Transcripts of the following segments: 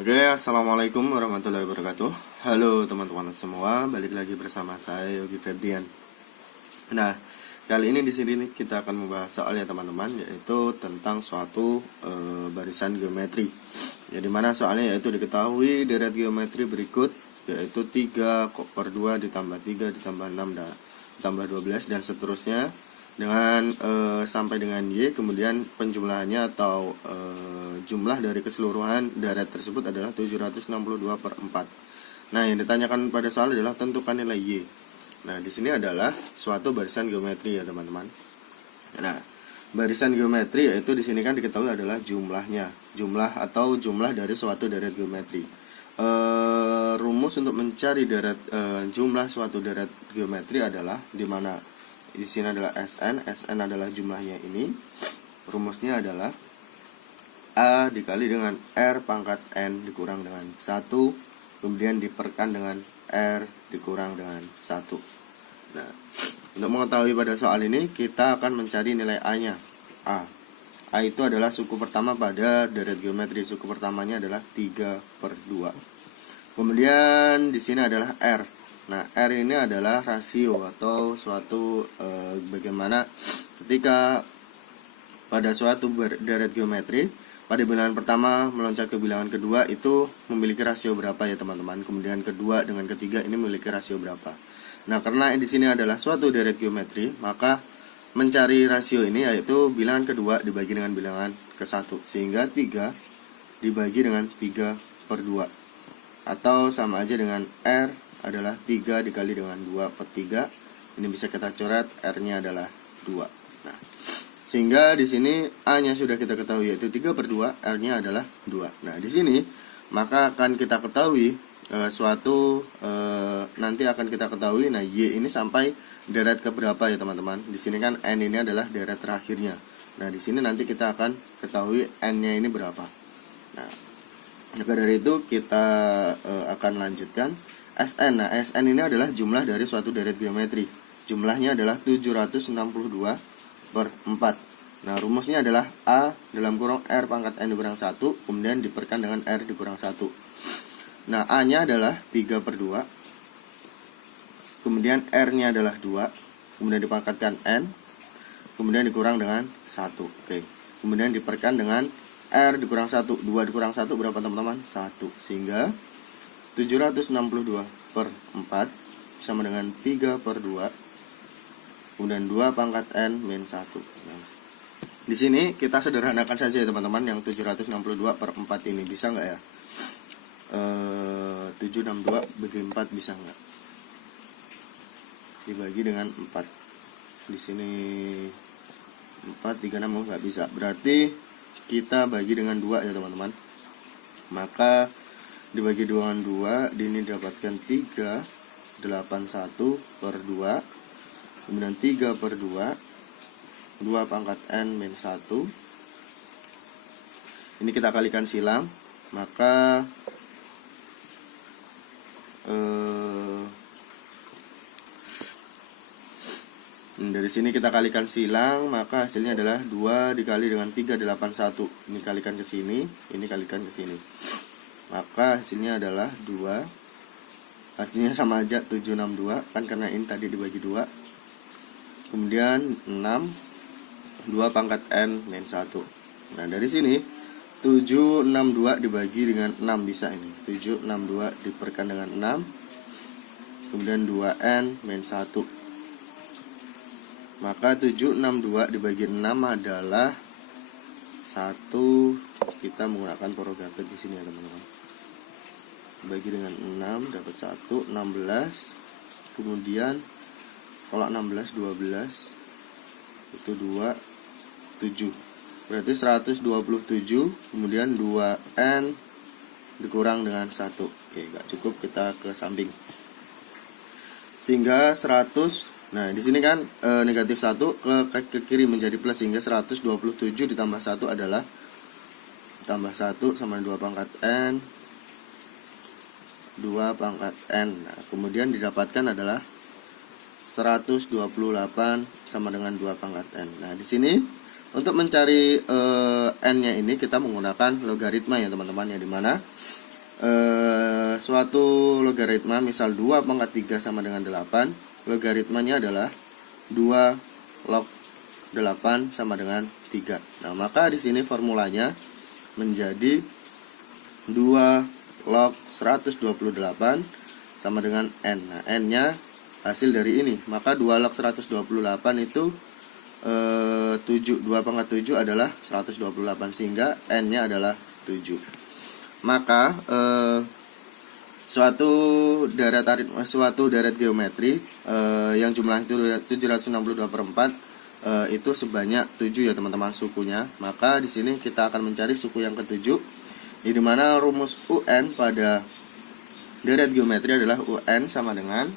Oke, assalamualaikum warahmatullahi wabarakatuh. Halo teman-teman semua, balik lagi bersama saya Yogi Febrian. Nah, kali ini di sini kita akan membahas soal ya teman-teman, yaitu tentang suatu barisan geometri. Ya, dimana soalnya yaitu diketahui deret geometri berikut, yaitu 3/2 ditambah 3 ditambah 6 ditambah 12 dan seterusnya dengan sampai dengan Y, kemudian penjumlahannya atau jumlah dari keseluruhan deret tersebut adalah 762/4. Nah, yang ditanyakan pada soal adalah tentukan nilai Y. Nah, di sini adalah suatu barisan geometri ya teman-teman. Nah, barisan geometri yaitu di sini kan diketahui adalah jumlahnya, jumlah atau jumlah dari suatu deret geometri. Rumus untuk mencari jumlah suatu deret geometri adalah di mana di sini adalah Sn adalah jumlahnya ini. Rumusnya adalah A dikali dengan R pangkat N dikurang dengan 1, kemudian diperkan dengan R dikurang dengan 1. Nah, untuk mengetahui pada soal ini, kita akan mencari nilai A-nya. A itu adalah suku pertama pada deret geometri. Suku pertamanya adalah 3/2. Kemudian di sini adalah R. Nah, R ini adalah rasio atau suatu bagaimana ketika pada suatu deret geometri pada bilangan pertama meloncat ke bilangan kedua itu memiliki rasio berapa ya teman-teman. Kemudian kedua dengan ketiga ini memiliki rasio berapa. Nah, karena di sini adalah suatu deret geometri, maka mencari rasio ini yaitu bilangan kedua dibagi dengan bilangan ke-1, sehingga 3 dibagi dengan 3/2. Atau sama aja dengan R adalah 3 dikali dengan 2/3. Ini bisa kita coret, R-nya adalah 2. Nah, sehingga di sini A-nya sudah kita ketahui yaitu 3/2, R-nya adalah 2. Nah, di sini maka akan kita ketahui nanti akan kita ketahui nah Y ini sampai deret ke berapa ya teman-teman. Di sini kan N ini adalah deret terakhirnya. Nah, di sini nanti kita akan ketahui N-nya ini berapa. Nah, maka dari itu kita akan lanjutkan Sn. Nah, Sn ini adalah jumlah dari suatu deret geometri. Jumlahnya adalah 762/4. Nah, rumusnya adalah A dalam kurung R pangkat N dikurang 1, kemudian diperkan dengan R dikurang 1. Nah, A-nya adalah 3/2. Kemudian R-nya adalah 2. Kemudian dipangkatkan N. Kemudian dikurang dengan 1. Oke. Kemudian diperkan dengan R dikurang 1. 2 dikurang 1 berapa teman-teman? 1. Sehingga 762/4 sama dengan 3/2. Kemudian 2 pangkat N min 1. Nah, di sini kita sederhanakan saja ya teman-teman, yang 762/4 ini bisa nggak ya? 762 bagi 4 bisa nggak? Dibagi dengan 4. Di sini 4, 3, 6 nggak bisa. Berarti kita bagi dengan 2 ya teman-teman. Maka dibagi dengan 2, ini didapatkan 3/81/2. Kemudian 3/2, 2 pangkat N min 1. Ini kita kalikan silang, maka dari sini kita kalikan silang, maka hasilnya adalah 2 dikali dengan 381. Ini kalikan ke sini, ini kalikan ke sini. Maka hasilnya adalah 2. Hasilnya sama aja 762 kan, karena ini tadi dibagi 2. Kemudian 6, 2 pangkat N min 1. Nah, dari sini 762 dibagi dengan 6 bisa ini. 762 diperkan dengan 6. Kemudian 2N min 1. Maka 762 dibagi 6 adalah 1. Kita menggunakan Porogaket di sini ya teman-teman. Bagi dengan 6 dapat 1, 16. Kemudian kalau 16 12 itu 2 7. Berarti 127, kemudian 2N dikurang dengan 1. Oke, nggak cukup, kita ke samping. Sehingga 100. Nah, di sini kan negatif 1 ke kiri menjadi plus, sehingga 127 ditambah 1 adalah tambah 1 sama 2 pangkat N. 2 pangkat N. Nah, kemudian didapatkan adalah 128 sama dengan 2 pangkat N. Nah, di sini untuk mencari N-nya ini kita menggunakan logaritma ya teman-teman, ya dimana suatu logaritma, misal 2 pangkat 3 sama dengan 8, logaritmanya adalah 2 log 8 sama dengan 3. Nah, maka di sini formulanya menjadi 2 log 128 sama dengan N. Nah, N-nya hasil dari ini. Maka 2 log 128 itu 7. 2 pangkat 7 adalah 128, sehingga N-nya adalah 7. Maka suatu darat geometri yang jumlah itu 762/4 itu sebanyak 7 ya teman-teman sukunya. Maka di sini kita akan mencari suku yang ke-7, di mana rumus UN pada darat geometri adalah UN sama dengan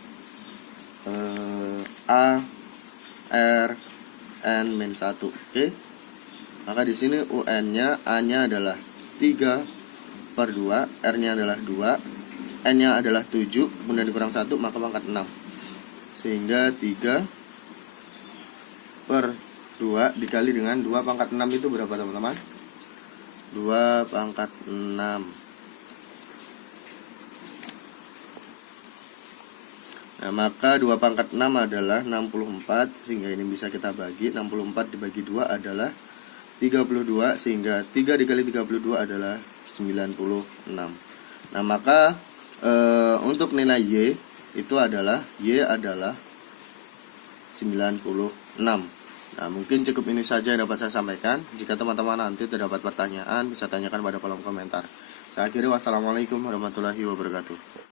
A R N-1. Oke. Maka di sini UN-nya, A-nya adalah 3/2, R-nya adalah 2, N-nya adalah 7, kemudian dikurang 1, maka pangkat 6. Sehingga 3/2 dikali dengan 2 pangkat 6 itu berapa teman-teman? 2 pangkat 6. Nah, maka 2 pangkat 6 adalah 64, sehingga ini bisa kita bagi. 64 dibagi 2 adalah 32, sehingga 3 dikali 32 adalah 96. Nah, maka untuk nilai Y itu adalah 96. Nah, mungkin cukup ini saja yang dapat saya sampaikan. Jika teman-teman nanti terdapat pertanyaan, bisa tanyakan pada kolom komentar. Saya akhiri, wassalamualaikum warahmatullahi wabarakatuh.